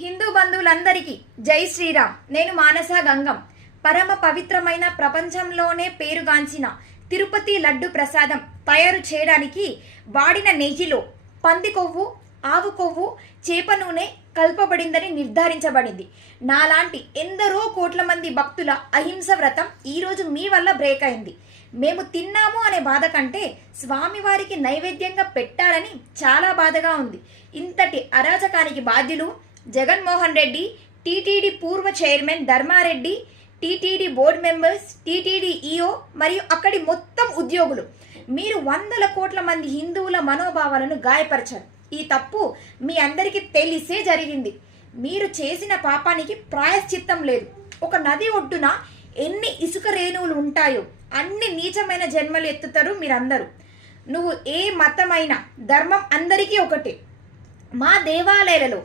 హిందూ బంధువులందరికీ జై శ్రీరామ్. నేను మానస గంగం. పరమ పవిత్రమైన ప్రపంచంలోనే పేరుగాంచిన తిరుపతి లడ్డు ప్రసాదం తయారు చేయడానికి వాడిన నెయ్యిలో పంది కొవ్వు, ఆవు కొవ్వు, చేప నూనె కలపబడిందని నిర్ధారించబడింది. నాలాంటి ఎందరో కోట్ల మంది భక్తుల అహింస వ్రతం ఈరోజు మీ వల్ల బ్రేక్ అయింది. మేము తిన్నాము అనే బాధ కంటే స్వామివారికి నైవేద్యంగా పెట్టాలని చాలా బాధగా ఉంది. ఇంతటి అరాచకానికి బాధ్యులు జగన్మోహన్ రెడ్డి, టీటీడీ పూర్వ chairman Dharmareddy, TTD board members, TTD EO మరియు అక్కడి మొత్తం ఉద్యోగులు. మీరు వందల కోట్ల మంది హిందువుల మనోభావాలను గాయపరిచారు. ఈ తప్పు మీ అందరికీ తెలిసే జరిగింది. మీరు చేసిన పాపానికి ప్రాయశ్చిత్తం లేదు. ఒక నది ఒడ్డున ఎన్ని ఇసుక రేణువులు ఉంటాయో అన్ని నీచమైన జన్మలు ఎత్తుతారు మీరందరూ. నువ్వు ఏ మతమైనా ధర్మం అందరికీ ఒకటే. మా దేవాలయాలలో